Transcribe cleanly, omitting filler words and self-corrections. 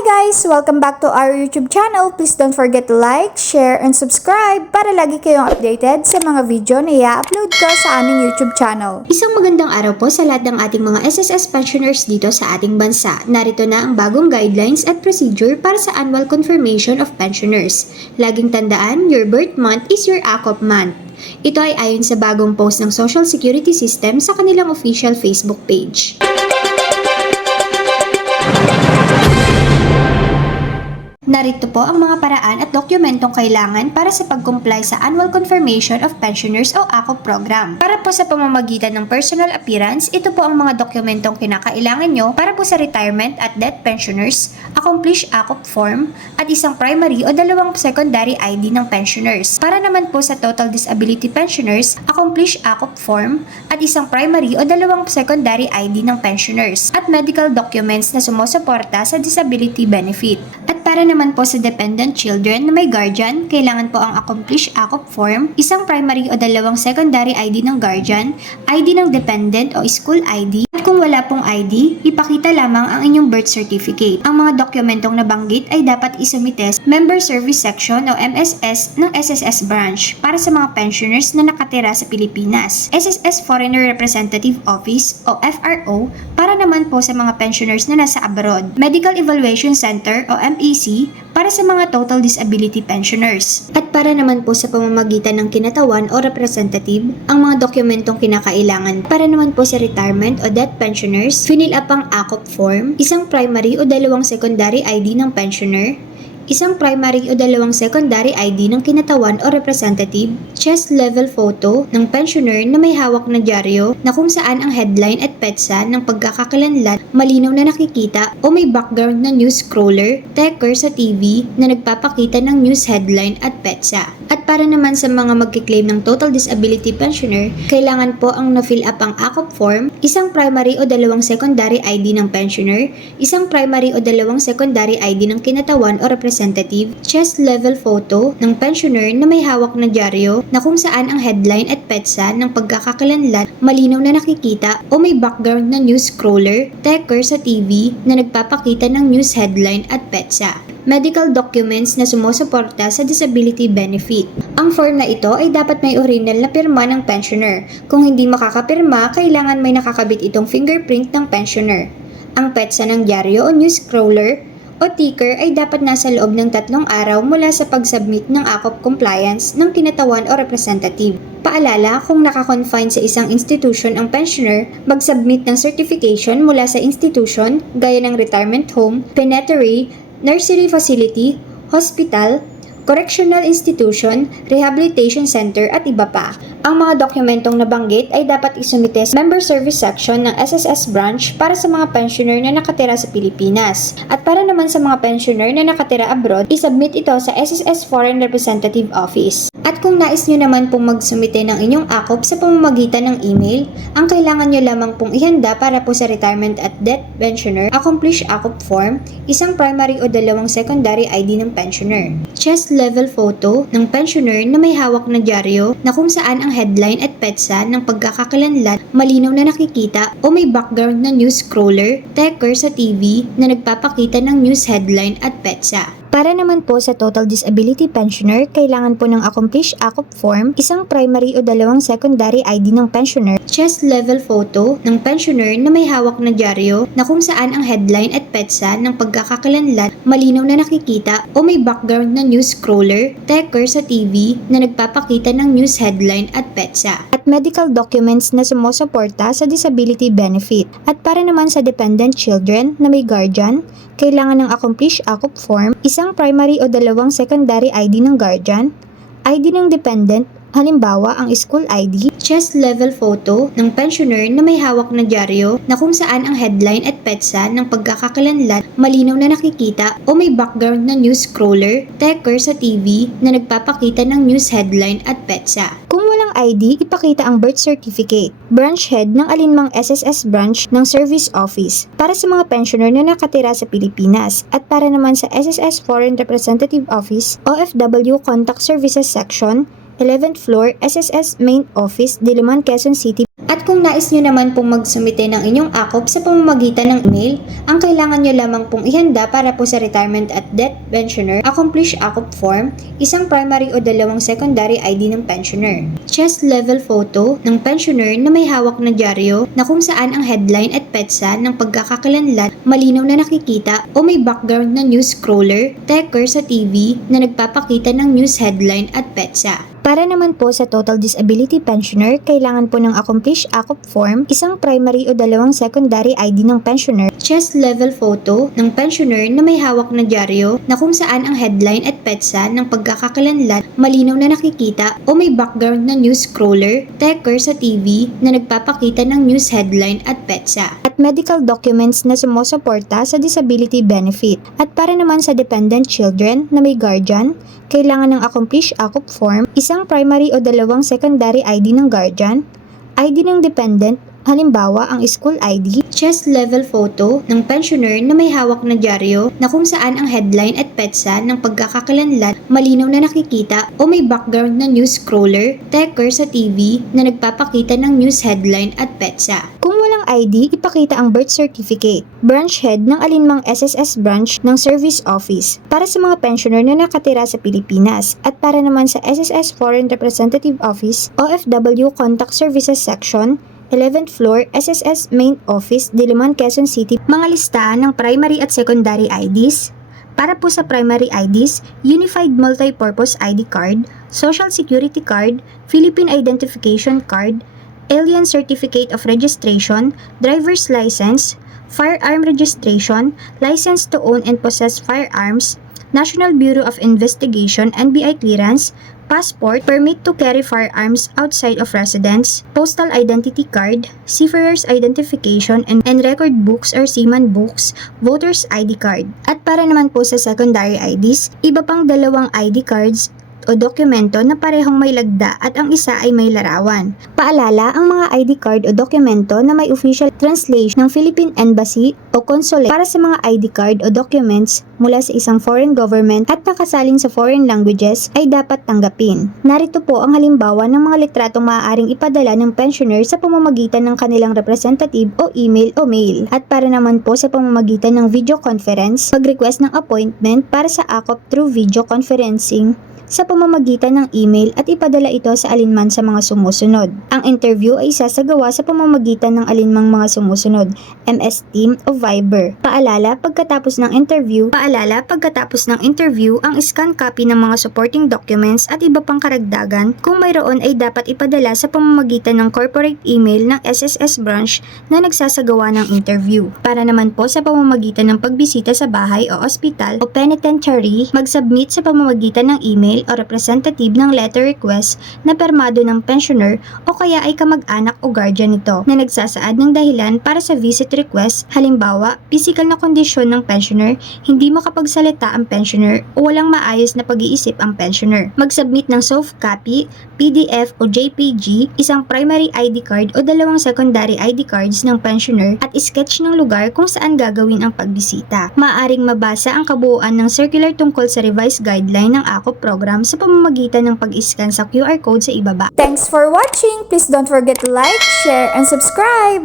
Hi guys! Welcome back to our YouTube channel. Please don't forget to like, share, and subscribe para lagi kayong updated sa mga video na i-upload ko sa aming YouTube channel. Isang magandang araw po sa lahat ng ating mga SSS pensioners dito sa ating bansa. Narito na ang bagong guidelines at procedure para sa annual confirmation of pensioners. Laging tandaan, your birth month is your AKOP month. Ito ay ayon sa bagong post ng Social Security System sa kanilang official Facebook page. Narito po ang mga paraan at dokumentong kailangan para sa pag-comply sa Annual Confirmation of Pensioners o AKOP program. Para po sa pamamagitan ng personal appearance, ito po ang mga dokumentong kinakailangan nyo para po sa retirement at death pensioners, accomplish AKOP form, at isang primary o dalawang secondary ID ng pensioners. Para naman po sa total disability pensioners, accomplish AKOP form, at isang primary o dalawang secondary ID ng pensioners, at medical documents na sumusuporta sa disability benefit. At para naman po sa dependent children na may guardian, kailangan po ang accomplish AKOP form, isang primary o dalawang secondary ID ng guardian, ID ng dependent o school ID, at kung wala pong ID, ipakita lamang ang inyong birth certificate. Ang mga dokumentong nabanggit ay dapat isumite sa Member Service Section o MSS ng SSS branch para sa mga pensioners na nakatira sa Pilipinas, SSS Foreigner Representative Office o FRO para naman po sa mga pensioners na nasa abroad, Medical Evaluation Center o MEC para sa mga total disability pensioners. At para naman po sa pamamagitan ng kinatawan o representative, ang mga dokumentong kinakailangan para naman po sa retirement o death pensioners, finil up ang AKOP form, isang primary o dalawang secondary ID ng pensioner, isang primary o dalawang secondary ID ng kinatawan o representative, chest level photo ng pensioner na may hawak na dyaryo na kung saan ang headline at petsa ng pagkakakilanlan malinaw na nakikita o may background na news scroller, tecker sa TV na nagpapakita ng news headline at petsa. At para naman sa mga magkiklaim ng total disability pensioner, kailangan po ang na-fill up ang AKOP form, isang primary o dalawang secondary ID ng pensioner, isang primary o dalawang secondary ID ng kinatawan o representative, chest level photo ng pensioner na may hawak na dyaryo na kung saan ang headline at petsa ng pagkakakilanlan malinaw na nakikita o may background na news scroller, tecker sa TV na nagpapakita ng news headline at petsa. Medical documents na sumusuporta sa disability benefit. Ang form na ito ay dapat may original na pirma ng pensioner. Kung hindi makakapirma, kailangan may nakakabit itong fingerprint ng pensioner. Ang petsa ng dyaryo o news scroller o ticker ay dapat nasa loob ng 3 araw mula sa pag-submit ng AKOP compliance ng kinatawan o representative. Paalala, kung nakakonfine sa isang institution ang pensioner, mag-submit ng certification mula sa institution gaya ng retirement home, penitentiary, nursery facility, hospital, correctional institution, rehabilitation center at iba pa. Ang mga dokumentong nabanggit ay dapat isumite sa Member Service Section ng SSS branch para sa mga pensioner na nakatira sa Pilipinas. At para naman sa mga pensioner na nakatira abroad, isubmit ito sa SSS Foreign Representative Office. At kung nais nyo naman pong magsumite ng inyong AKOP sa pamamagitan ng email, ang kailangan nyo lamang pong ihanda para po sa retirement at death pensioner, accomplish AKOP form, isang primary o dalawang secondary ID ng pensioner, chest level photo ng pensioner na may hawak na dyaryo na kung saan ang headline at petsa ng pagkakakilanlan malinaw na nakikita o may background na news scroller, tecker sa TV na nagpapakita ng news headline at petsa. Para naman po sa total disability pensioner, kailangan po ng accomplish AKOP form, isang primary o dalawang secondary ID ng pensioner, chest level photo ng pensioner na may hawak na dyaryo na kung saan ang headline at petsa ng pagkakakilanlan malinaw na nakikita o may background na news scroller, tecker sa TV na nagpapakita ng news headline at petsa. At medical documents na sumusuporta sa disability benefit. At para naman sa dependent children na may guardian, kailangan ng accomplish AKOP form, isang primary o dalawang secondary ID ng guardian, ID ng dependent, halimbawa ang school ID, chest level photo ng pensioner na may hawak na dyaryo na kung saan ang headline at petsa ng pagkakakilanlan malinaw na nakikita o may background na news scroller, tecker sa TV na nagpapakita ng news headline at petsa. Kung walang ID, ipakita ang birth certificate, branch head ng alinmang SSS branch ng service office para sa mga pensioner na nakatira sa Pilipinas at para naman sa SSS Foreign Representative Office, OFW Contact Services Section, 11th floor, SSS Main Office, Diliman, Quezon City. At kung nais nyo naman pong magsumite ng inyong AKOP sa pamamagitan ng email, ang kailangan nyo lamang pong ihanda para po sa retirement at death pensioner, accomplish AKOP form, isang primary o dalawang secondary ID ng pensioner, chest level photo ng pensioner na may hawak na dyaryo na kung saan ang headline at petsa ng pagkakakilanlan malinaw na nakikita o may background na news scroller, tecker sa TV na nagpapakita ng news headline at petsa. Para naman po sa total disability pensioner, kailangan po ng accomplish AKOP form, isang primary o dalawang secondary ID ng pensioner, chest level photo ng pensioner na may hawak na dyaryo na kung saan ang headline at petsa ng pagkakakilanlan malinaw na nakikita o may background na news scroller, tecker sa TV na nagpapakita ng news headline at petsa. At medical documents na sumusuporta sa disability benefit. At para naman sa dependent children na may guardian, kailangan ng accomplish AKOP form, isang primary o dalawang secondary ID ng guardian, ID ng dependent, halimbawa ang school ID, chest level photo ng pensioner na may hawak na dyaryo na kung saan ang headline at petsa ng pagkakakilanlan malinaw na nakikita o may background na news scroller, tecker sa TV na nagpapakita ng news headline at petsa. Kung walang ID, ipakita ang birth certificate, branch head ng alinmang SSS branch ng service office para sa mga pensioner na nakatira sa Pilipinas at para naman sa SSS Foreign Representative Office, OFW Contact Services Section, 11th floor, SSS Main Office, Diliman, Quezon City, mga listahan ng primary at secondary IDs. Para po sa primary IDs, Unified Multipurpose ID Card, Social Security Card, Philippine Identification Card, Alien Certificate of Registration, Driver's License, Firearm Registration, License to Own and Possess Firearms, National Bureau of Investigation, NBI Clearance, passport, permit to carry firearms outside of residence, postal identity card, seafarer's identification and record books or seaman books, voter's ID card. At para naman po sa secondary IDs, iba pang dalawang ID cards o dokumento na parehong may lagda at ang isa ay may larawan. Paalala, ang mga ID card o dokumento na may official translation ng Philippine Embassy o Consulate para sa mga ID card o documents mula sa isang foreign government at nakasalin sa foreign languages ay dapat tanggapin. Narito po ang halimbawa ng mga litratong maaaring ipadala ng pensioner sa pamamagitan ng kanilang representative o email o mail. At para naman po sa pamamagitan ng video conference, mag-request ng appointment para sa AKOP through video conferencing sa pamamagitan ng email at ipadala ito sa alinman sa mga sumusunod. Ang interview ay isasagawa sa pamamagitan ng alinmang mga sumusunod, MS Team o Viber. Paalala, pagkatapos ng interview, ang scan copy ng mga supporting documents at iba pang karagdagan kung mayroon ay dapat ipadala sa pamamagitan ng corporate email ng SSS branch na nagsasagawa ng interview. Para naman po sa pamamagitan ng pagbisita sa bahay o ospital o penitentiary, mag-submit sa pamamagitan ng email o representative ng letter request na permado ng pensioner o kaya ay kamag-anak o guardian nito na nagsasaad ng dahilan para sa visit request, halimbawa, physical na kondisyon ng pensioner, hindi makapagsalita ang pensioner o walang maayos na pag-iisip ang pensioner. Mag-submit ng soft copy, PDF o JPG, isang primary ID card o dalawang secondary ID cards ng pensioner at sketch ng lugar kung saan gagawin ang pagbisita. Maaaring mabasa ang kabuuan ng circular tungkol sa revised guideline ng AKOP program sa pamamagitan ng pag-scan sa QR code sa ibaba. Thanks for watching! Please don't forget to like, share, and subscribe!